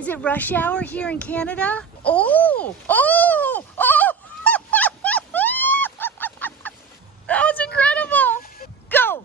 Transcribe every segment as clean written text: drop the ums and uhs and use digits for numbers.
Is it rush hour here in Canada? Oh! Oh! Oh! That was incredible! Go!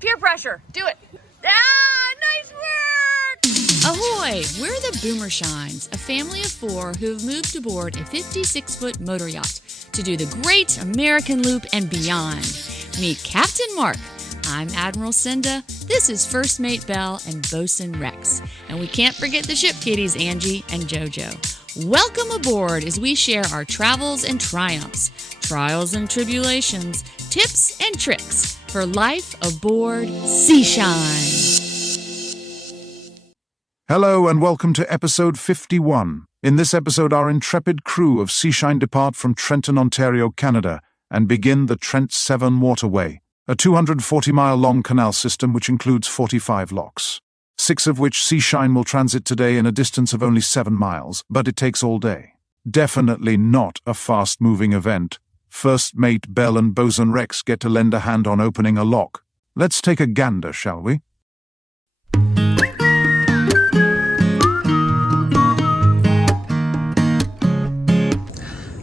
Peer pressure. Do it. Ah, nice work! Ahoy! We're the Boomershines, a family of 4 who've moved aboard a 56-foot motor yacht to do the Great American Loop and beyond. Meet Captain Mark. I'm Admiral Cinda. This is First Mate Belle and Bosun Rex. And we can't forget the ship kiddies, Angie and JoJo. Welcome aboard as we share our travels and triumphs, trials and tribulations, tips and tricks for life aboard Seashine. Hello and welcome to episode 51. In this episode, our intrepid crew of Seashine depart from Trenton, Ontario, Canada, and begin the Trent Severn Waterway, a 240-mile-long canal system which includes 45 locks, 6 of which Seashine will transit today in a distance of only 7 miles, but it takes all day. Definitely not a fast-moving event. First Mate Belle and Bosun Rex get to lend a hand on opening a lock. Let's take a gander, shall we?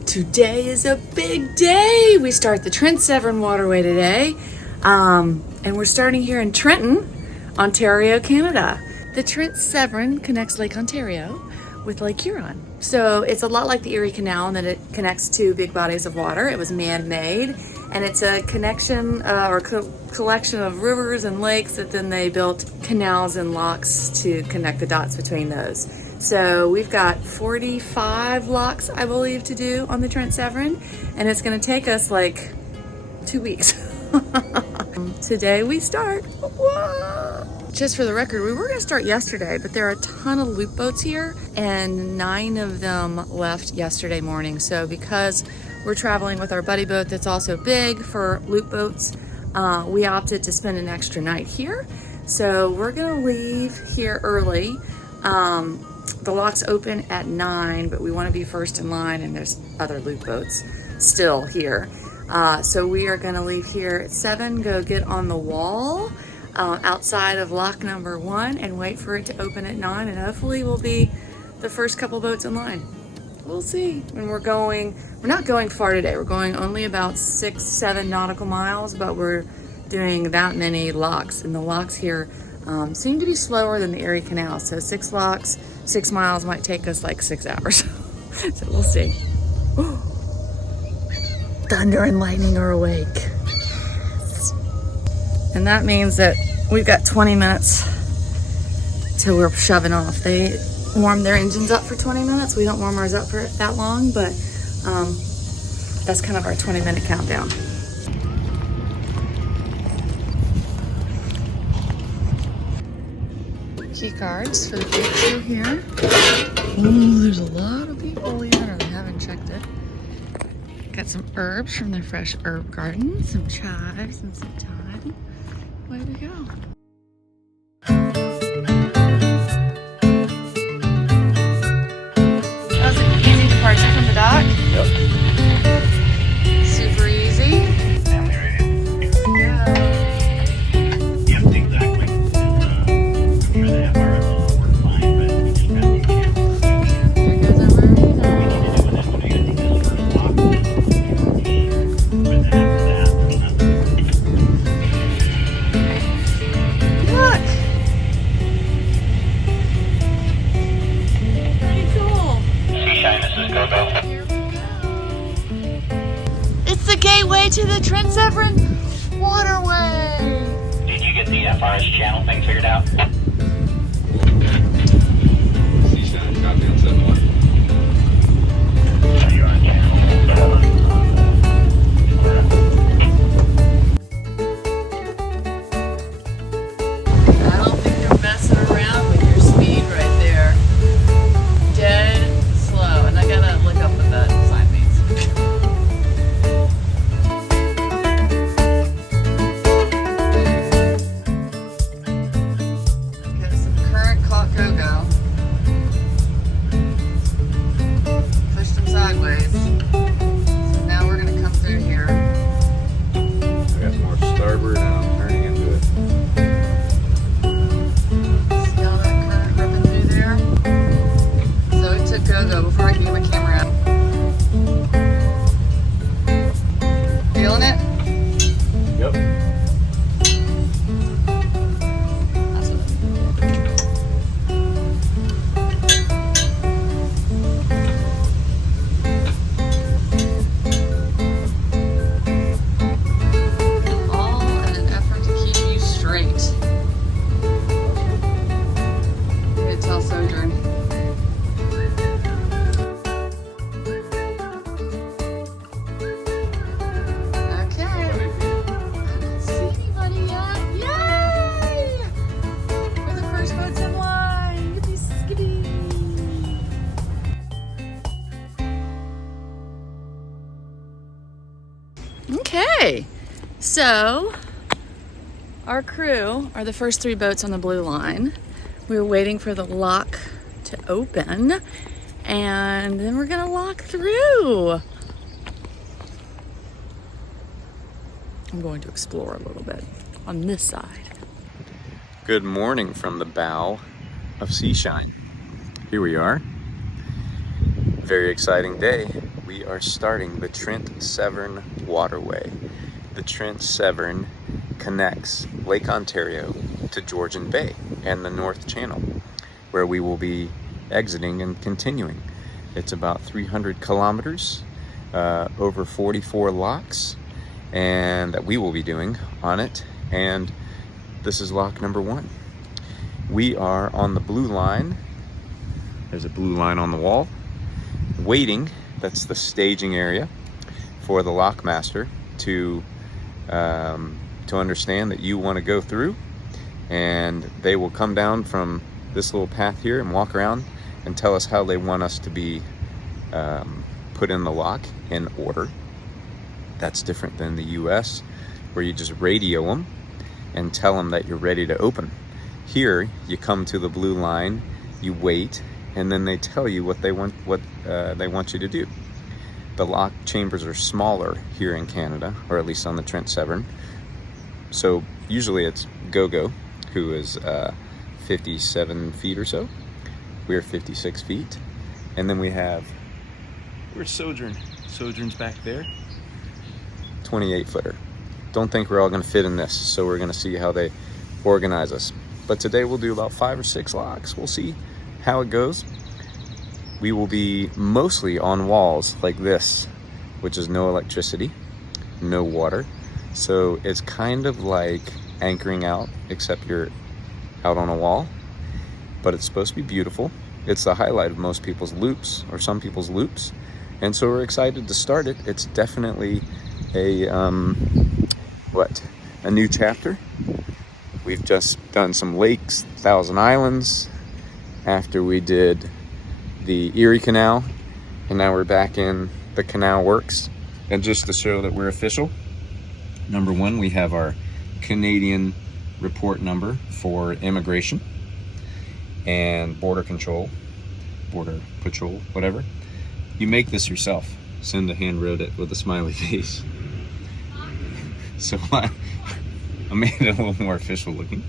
Today is a big day. We start the Trent Severn Waterway today, and we're starting here in Trenton, Ontario, Canada. The Trent Severn connects Lake Ontario with Lake Huron. So it's a lot like the Erie Canal in that it connects two big bodies of water. It was man-made, and it's a connection collection of rivers and lakes that then they built canals and locks to connect the dots between those. So we've got 45 locks, I believe, to do on the Trent Severn, and it's going to take us like 2 weeks. Today we start. Whoa. Just for the record, we were going to start yesterday, but there are a ton of loop boats here, and 9 of them left yesterday morning. So because we're traveling with our buddy boat that's also big for loop boats, we opted to spend an extra night here. So we're going to leave here early. The locks open at 9, but we want to be first in line, and there's other loop boats still here. So we are going to leave here at 7, go get on the wall outside of lock number 1 and wait for it to open at 9, and hopefully we'll be the first couple boats in line. We'll see. And we're not going far today. We're going only about 6-7 nautical miles, but we're doing that many locks, and the locks here seem to be slower than the Erie Canal. So 6 locks, 6 miles might take us like 6 hours. So we'll see. Thunder and lightning are awake. And that means that we've got 20 minutes till we're shoving off. They warm their engines up for 20 minutes. We don't warm ours up for that long, but that's kind of our 20-minute countdown. Key cards for the crew here. Oh, there's a lot of people here. I haven't checked it. Got some herbs from the fresh herb garden, some chives and some thyme. Way to go. That was an easy departure from the dock. Yep. Super easy. Family radio. Yeah. Yep, exactly. I'm sure the FRS will work fine, but we just got the Here goes our marina. I think this first block. But after that, there's nothing. Look! Pretty cool. Seashine, this is Gogo. Here we go. It's the gateway to the Trent Severn Waterway. Did you get the FRS channel thing figured out? Seashine, copy on 7-1. You're on channel. I don't think you're messing around with your speed right there. Dead slow. And I gotta look up what that sign means. Okay, so our crew are the first 3 boats on the blue line. We were waiting for the lock to open, and then we're gonna walk through. I'm going to explore a little bit on this side. Good morning from the bow of Seashine. Here we are. Very exciting day. We are starting the Trent Severn Waterway. The Trent Severn connects Lake Ontario to Georgian Bay and the North Channel, where we will be exiting and continuing. It's about 300 kilometers, over 44 locks, and that we will be doing on it. And this is lock number 1. We are on the blue line. There's a blue line on the wall, waiting. That's the staging area for the lockmaster to understand that you want to go through, and they will come down from this little path here and walk around and tell us how they want us to be put in the lock in order. That's different than the US, where you just radio them and tell them that you're ready to open. Here, you come to the blue line, you wait, and then they tell you what they want you to do. The lock chambers are smaller here in Canada, or at least on the Trent Severn. So usually it's Go-Go, who is 57 feet or so. We're 56 feet. And then we're Sojourn. Sojourn's back there. 28 footer. Don't think we're all gonna fit in this, so we're gonna see how they organize us. But today we'll do about 5 or 6 locks. We'll see how it goes. We will be mostly on walls like this, which is no electricity, no water. So it's kind of like anchoring out, except you're out on a wall, but it's supposed to be beautiful. It's the highlight of most people's loops, or some people's loops. And so we're excited to start it. It's definitely a new chapter. We've just done some lakes, Thousand Islands, after we did the Erie Canal, and now we're back in the canal works. And just to show that we're official, number 1, we have our Canadian report number for immigration and border control, border patrol, whatever. You make this yourself. Cinda hand wrote it with a smiley face. So I made it a little more official looking.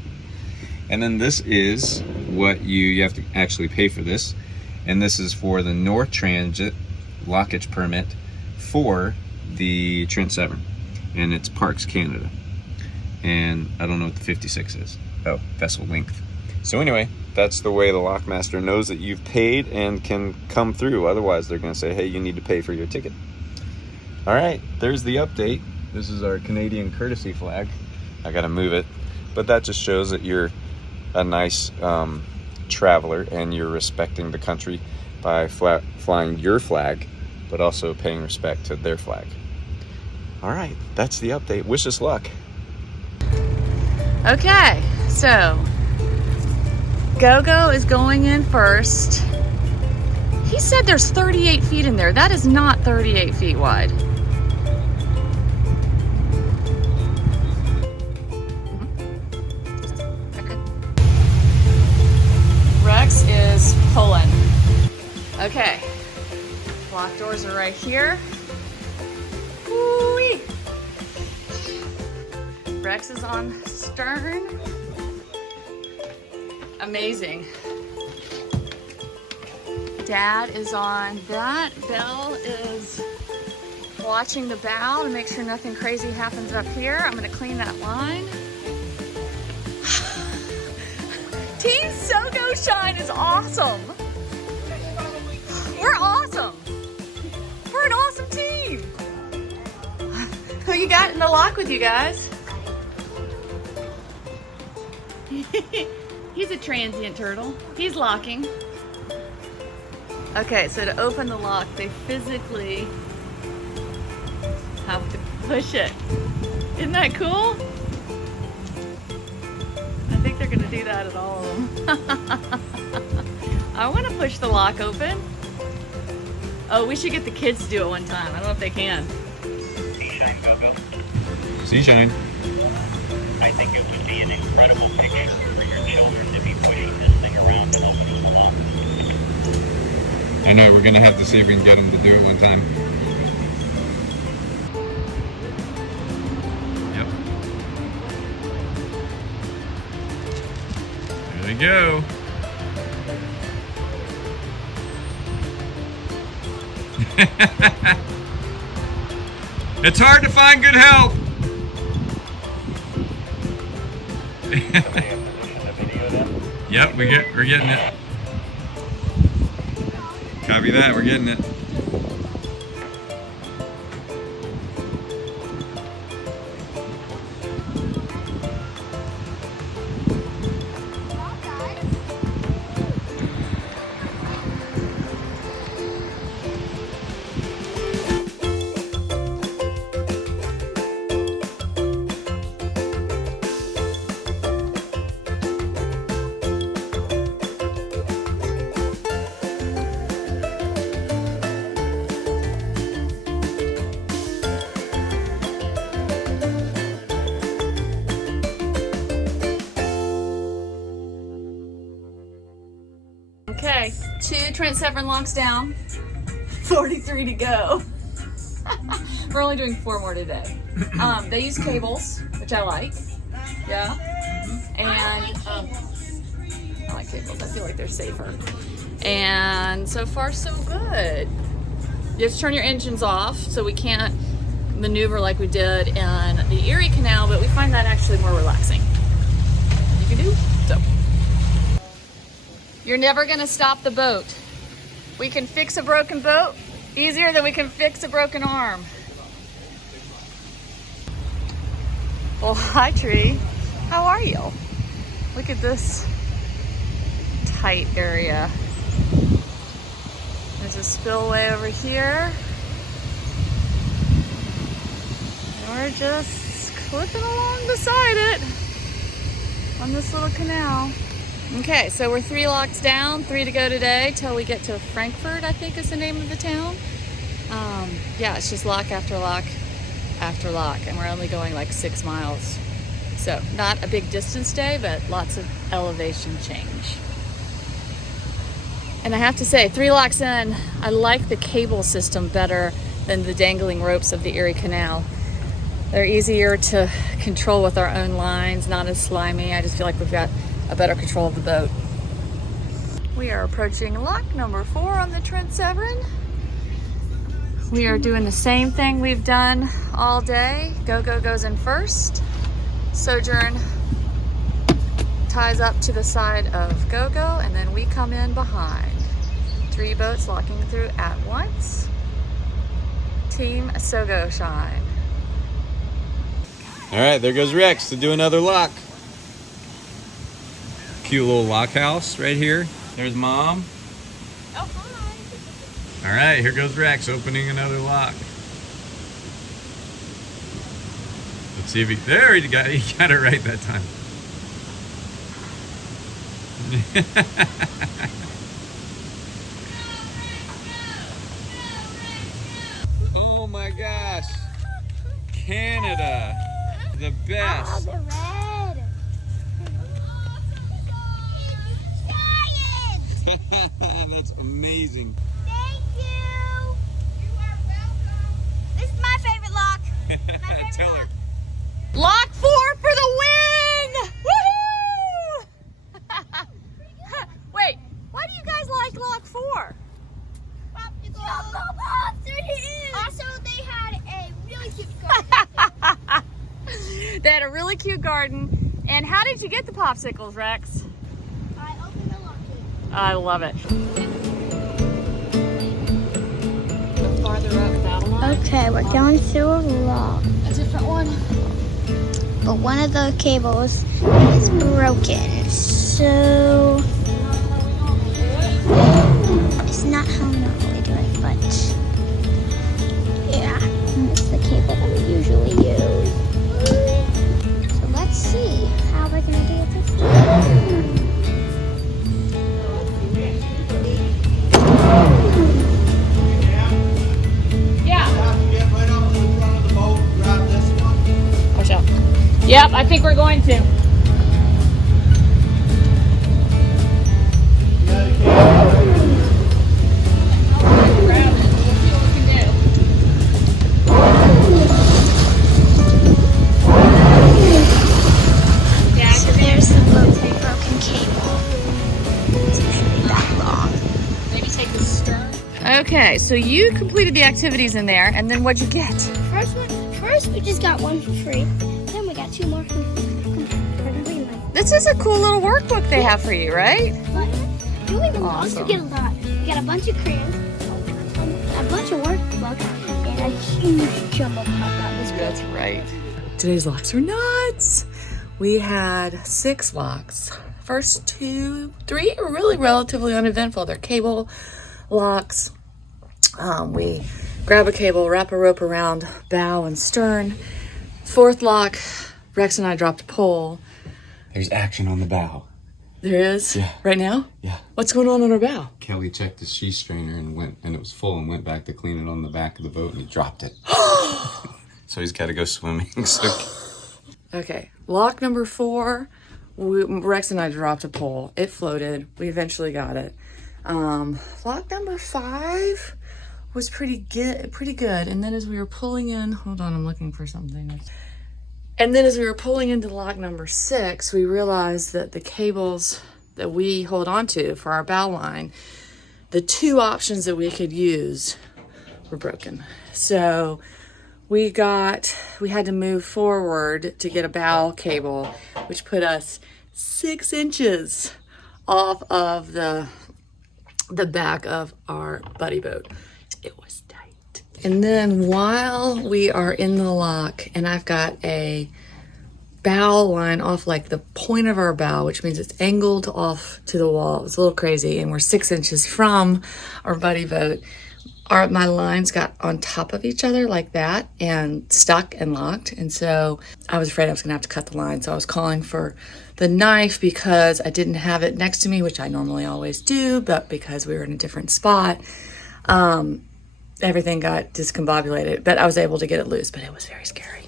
And then this is what you have to actually pay for this. And this is for the North Transit lockage permit for the Trent Severn. And it's Parks Canada. And I don't know what the 56 is. Oh, vessel length. So anyway, that's the way the lockmaster knows that you've paid and can come through. Otherwise, they're going to say, hey, you need to pay for your ticket. All right, there's the update. This is our Canadian courtesy flag. I got to move it. But that just shows that you're a nice traveler and you're respecting the country by flying your flag, but also paying respect to their flag. All right, that's the update. Wish us luck. Okay, so Go-Go is going in first. He said there's 38 feet in there. That is not 38 feet wide. Rex is pulling. Okay, lock doors are right here. Woo-wee. Rex is on stern. Amazing. Dad is on that. Belle is watching the bow to make sure nothing crazy happens up here. I'm gonna clean that line. Team Boomershines is awesome. We're awesome. We're an awesome team. Who you got in the lock with you guys? He's a transient turtle. He's locking. Okay, so to open the lock, they physically have to push it. Isn't that cool? I think they're gonna do that at all of them. I wanna push the lock open. Oh, we should get the kids to do it one time. I don't know if they can. Seashine, Go-Go. Seashine. I think it would be an incredible picture for your children to be pushing this thing around to help move along. I know, we're gonna have to see if we can get him to do it one time. Yep. There we go. It's hard to find good help. Yep, we're getting it. Copy that, we're getting it. Okay, 2 Trent Severn locks down, 43 to go. We're only doing 4 more today. They use cables, which I like. Yeah. And I like cables. I feel like they're safer. And so far, so good. You have to turn your engines off, so we can't maneuver like we did in the Erie Canal, but we find that actually more relaxing. You can do so. You're never gonna stop the boat. We can fix a broken boat easier than we can fix a broken arm. Well, hi Tree. How are you? Look at this tight area. There's a spillway over here. And we're just clipping along beside it on this little canal. Okay, so we're 3 locks down, 3 to go today till we get to Frankfort, I think is the name of the town. Yeah, it's just lock after lock after lock, and we're only going like 6 miles. So not a big distance day, but lots of elevation change. And I have to say, 3 locks in, I like the cable system better than the dangling ropes of the Erie Canal. They're easier to control with our own lines, not as slimy. I just feel like we've got a better control of the boat. We are approaching lock number 4 on the Trent Severn. We are doing the same thing we've done all day. Go-Go goes in first. Sojourn ties up to the side of Go-Go, and then we come in behind. 3 boats locking through at once. Team Boomershines. All right, there goes Rex to do another lock. Cute little lock house right here. There's Mom. Oh, hi. All right, here goes Rex opening another lock. Let's see if he got it right that time. Oh my gosh. Canada. The best. Oh, the red. That's amazing. Thank you. You are welcome. This is my favorite lock. My favorite Tell her. lock. Lock 4 for the win! Woohoo! Wait, why do you guys like lock 4? Also, they had a really cute garden. They had a really cute garden. And how did you get the popsicles, Rex? I opened the lock key. I love it. Farther up that line. Okay, we're going through a lock. A different one. But one of the cables is broken, so it's not how we normally do it, but yeah, it's the cable that we usually use. So let's see how we're gonna do it this time. going to. So there's the boat with the broken cable. It's usually that long. Maybe take the stern. Okay, so you completed the activities in there, and then what'd you get? First we just got one for free. Then we got two more for the green light. This is a cool little workbook they have for you, right? But doing the logs, Awesome. we get a lot. We got a bunch of crayons, a bunch of workbooks, and a huge jumbo pop out this book. That's right. Today's locks are nuts. We had 6 locks. First 2, 3 are really relatively uneventful. They're cable locks. We grab a cable, wrap a rope around bow and stern. 4th lock, Rex and I dropped a pole. There's action on the bow. There is? Yeah. Right now? Yeah. What's going on our bow? Kelly checked his sheath strainer and it was full and went back to clean it on the back of the boat and he dropped it. So he's got to go swimming. Okay, lock number 4, Rex and I dropped a pole. It floated. We eventually got it. Lock number 5 was pretty good. And then as we were pulling in, hold on, I'm looking for something. And then as we were pulling into lock number 6, we realized that the cables that we hold on to for our bow line, the 2 options that we could use were broken. So we had to move forward to get a bow cable, which put us 6 inches off of the back of our buddy boat. It was tight. And then while we are in the lock, and I've got a bow line off like the point of our bow, which means it's angled off to the wall. It was a little crazy, and we're 6 inches from our buddy boat. My lines got on top of each other like that and stuck and locked. And so I was afraid I was gonna have to cut the line. So I was calling for the knife because I didn't have it next to me, which I normally always do, but because we were in a different spot, everything got discombobulated, but I was able to get it loose, but it was very scary.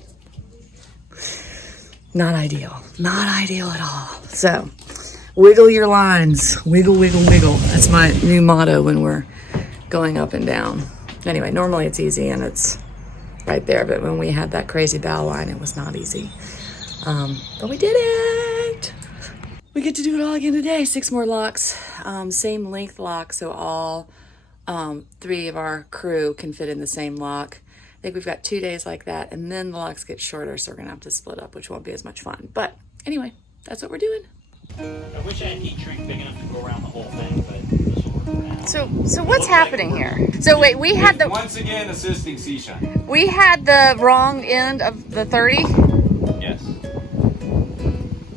Not ideal at all. So wiggle your lines, wiggle, wiggle, wiggle. That's my new motto when we're going up and down. Anyway, normally it's easy and it's right there, but when we had that crazy bow line, it was not easy. But we did it. We get to do it all again today. 6 more locks, same length lock, so all 3 of our crew can fit in the same lock. I think we've got 2 days like that, and then the locks get shorter, so we're gonna have to split up, which won't be as much fun. But anyway, that's what we're doing. I wish I had heat shrink big enough to go around the whole thing, but this will work for now. So what's happening here? So wait, we had the Once again, assisting Seashine. we had the wrong end of the 30. Yes.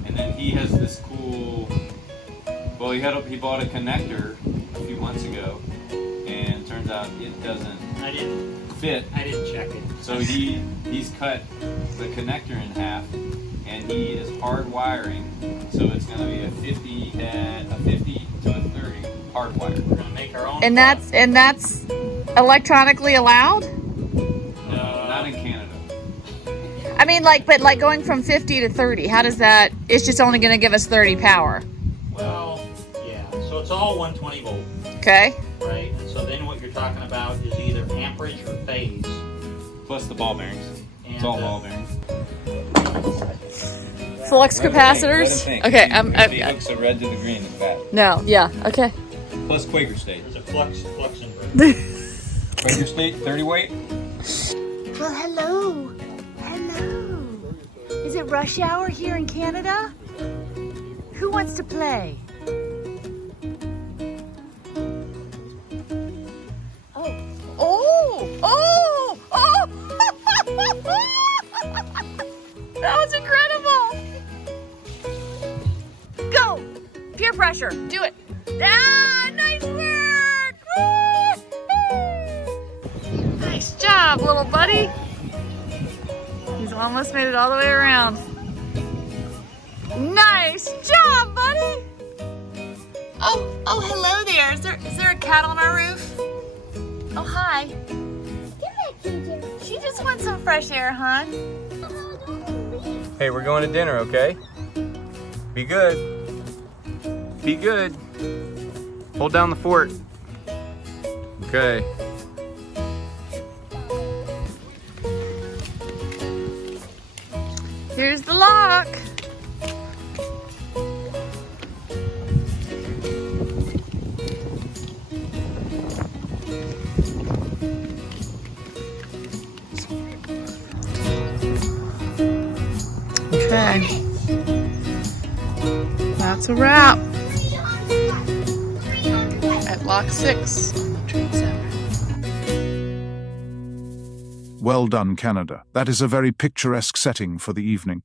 And then he has this cool. Well, he bought a connector a few months ago, and turns out it doesn't I didn't fit. check it. So he's cut the connector in half, and he is hard wiring. So it's going to be a 50 to a 30 hard wire. We're gonna make our own. And that's electronically allowed? No, not in Canada. I mean, but going from 50 to 30, how does that? It's just only going to give us 30 power. Well, yeah. So it's all 120 volt, Okay. right? And so then what you're talking about is either amperage or phase. Plus the ball bearings. It's And, all ball bearings. Flux capacitors. Okay. He hooks a red to the green is bad. No. Yeah. Okay. Plus Quaker State. There's a flux inverter. Quaker State 30 weight. Well, hello. Is it rush hour here in Canada? Who wants to play? Oh! That was incredible! Go! Peer pressure. Do it. Ah, nice work! Woo! Nice job, little buddy. He's almost made it all the way around. Nice job, buddy! Oh, hello there. Is there a cat on our roof? Oh, hi. She just wants some fresh air, huh? Hey, we're going to dinner, okay? Be good. Be good. Hold down the fort. Okay. Here's the lock. Okay. That's a wrap at Lock 6 on the Trent Severn. Well done, Canada. That is a very picturesque setting for the evening.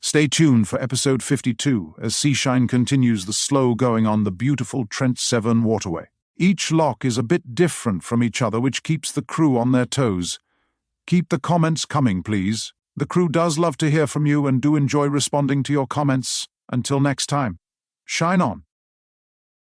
Stay tuned for episode 52 as Seashine continues the slow going on the beautiful Trent Severn Waterway. Each lock is a bit different from each other, which keeps the crew on their toes. Keep the comments coming, please. The crew does love to hear from you and do enjoy responding to your comments. Until next time, shine on.